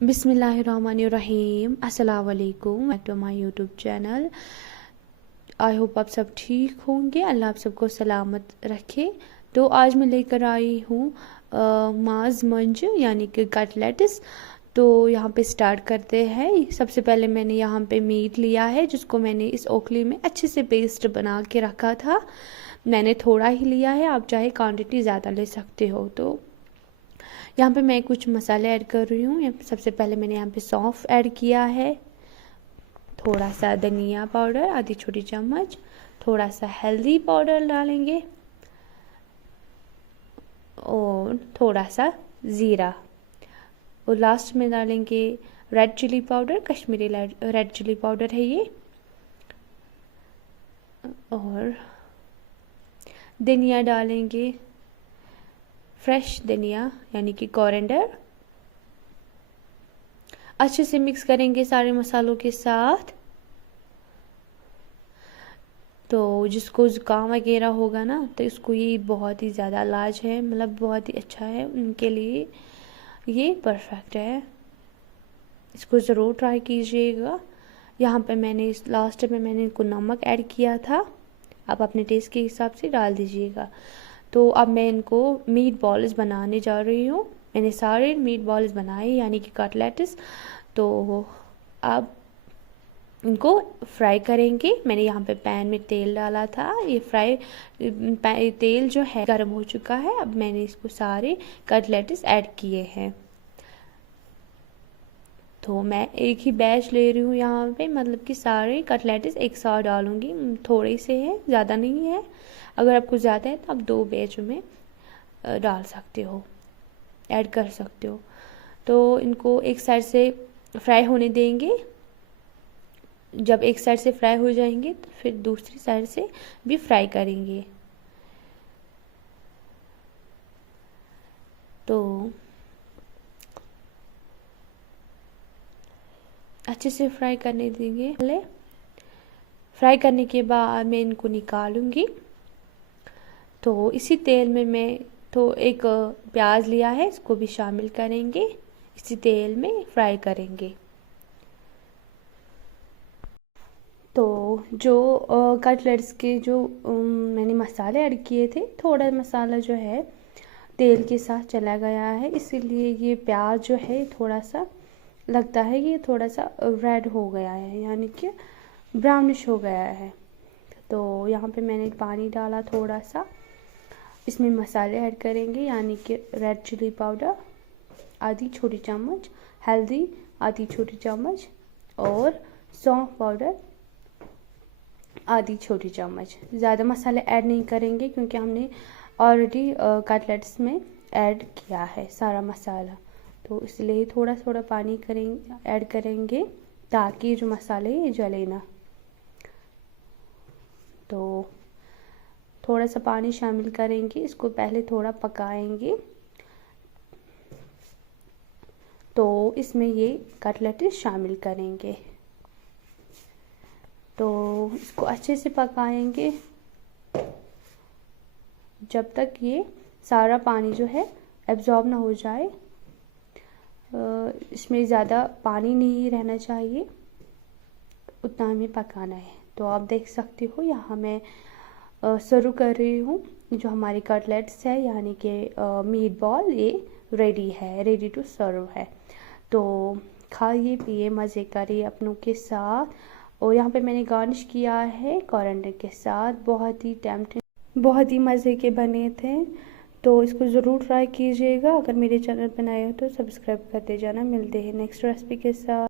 बिस्मिल्लाहिर्रहमानिर्रहीम। अस्सलाम वालेकुम। Back to my YouTube channel. I hope आप सब ठीक होंगे, अल्लाह आप सबको सलामत रखे। तो आज मैं लेकर आई हूँ माज मंज यानी कि कटलेट्स। तो यहाँ पे स्टार्ट करते हैं। सबसे पहले मैंने यहाँ पे मीट लिया है जिसको मैंने इस ओखली में अच्छे से पेस्ट बना के रखा था। मैंने थोड़ा ही लिया है, आप चाहे क्वांटिटी ज़्यादा ले सकते हो। तो यहाँ पे मैं कुछ मसाले ऐड कर रही हूँ। सबसे पहले मैंने यहाँ पे सौंफ ऐड किया है, थोड़ा सा धनिया पाउडर आधी छोटी चम्मच, थोड़ा सा हल्दी पाउडर डालेंगे और थोड़ा सा ज़ीरा, और लास्ट में डालेंगे red chilli powder, Kashmiri red chilli powder है ये, और धनिया डालेंगे, फ्रेश धनिया यानी कि कोरिएंडर। अच्छे से मिक्स करेंगे सारे मसालों के साथ। तो जिसको ज़ुकाम वगैरह होगा ना, तो इसको ये बहुत ही ज़्यादा इलाज है, मतलब बहुत ही अच्छा है उनके लिए, ये परफेक्ट है। इसको ज़रूर ट्राई कीजिएगा। यहाँ पे मैंने इस लास्ट में मैंने इनको नमक ऐड किया था, आप अपने टेस्ट के हिसाब से डाल दीजिएगा। तो अब मैं इनको मीट बॉल्स बनाने जा रही हूँ। मैंने सारे मीट बॉल्स बनाए यानी कि कटलेट्स। तो अब इनको फ्राई करेंगे। मैंने यहाँ पे पैन में तेल डाला था, ये तेल जो है गर्म हो चुका है। अब मैंने इसको सारे कटलेट्स ऐड किए हैं। तो मैं एक ही बैच ले रही हूँ यहाँ पे, मतलब कि सारे कटलेट्स एक साथ डालूँगी। थोड़े से हैं, ज़्यादा नहीं है। अगर आपको ज़्यादा है तो आप 2 बैच में डाल सकते हो, ऐड कर सकते हो। तो इनको एक साइड से फ्राई होने देंगे। जब एक साइड से फ्राई हो जाएंगे तो फिर दूसरी साइड से भी फ्राई करेंगे। तो अच्छे से फ्राई करने देंगे। फ्राई करने के बाद मैं इनको निकालूंगी। तो इसी तेल में मैं तो एक प्याज लिया है, इसको भी शामिल करेंगे, इसी तेल में फ्राई करेंगे। तो जो कटलेट्स के जो मैंने मसाले ऐड किए थे, थोड़ा मसाला जो है तेल के साथ चला गया है, इसीलिए ये प्याज जो है थोड़ा सा लगता है कि ये थोड़ा सा रेड हो गया है, यानी कि ब्राउनिश हो गया है। तो यहाँ पे मैंने पानी डाला थोड़ा सा, इसमें मसाले ऐड करेंगे यानी कि रेड चिली पाउडर आधी छोटी चम्मच, हल्दी आधी छोटी चम्मच, और सौंफ पाउडर आधी छोटी चम्मच। ज़्यादा मसाले ऐड नहीं करेंगे क्योंकि हमने ऑलरेडी कटलेट्स में ऐड किया है सारा मसाला। तो इसलिए थोड़ा थोड़ा पानी ऐड करेंगे ताकि जो मसाले ये जले ना। तो थोड़ा सा पानी शामिल करेंगे, इसको पहले थोड़ा पकाएंगे। तो इसमें ये कटलेट्स शामिल करेंगे। तो इसको अच्छे से पकाएंगे जब तक ये सारा पानी जो है एब्जॉर्ब ना हो जाए। इसमें ज़्यादा पानी नहीं रहना चाहिए, उतना हमें पकाना है। तो आप देख सकते हो यहाँ मैं सर्व कर रही हूँ। जो हमारी कटलेट्स है यानी कि मीट बॉल, ये रेडी है, रेडी टू सर्व है। तो खाइए पिए मज़े करिए अपनों के साथ। और यहाँ पे मैंने गार्निश किया है कोरिएंडर के साथ। बहुत ही टेम्पटिंग, बहुत ही मज़े के बने थे। तो इसको ज़रूर ट्राई कीजिएगा। अगर मेरे चैनल पर नए हो तो सब्सक्राइब करते जाना। मिलते हैं नेक्स्ट रेसिपी के साथ।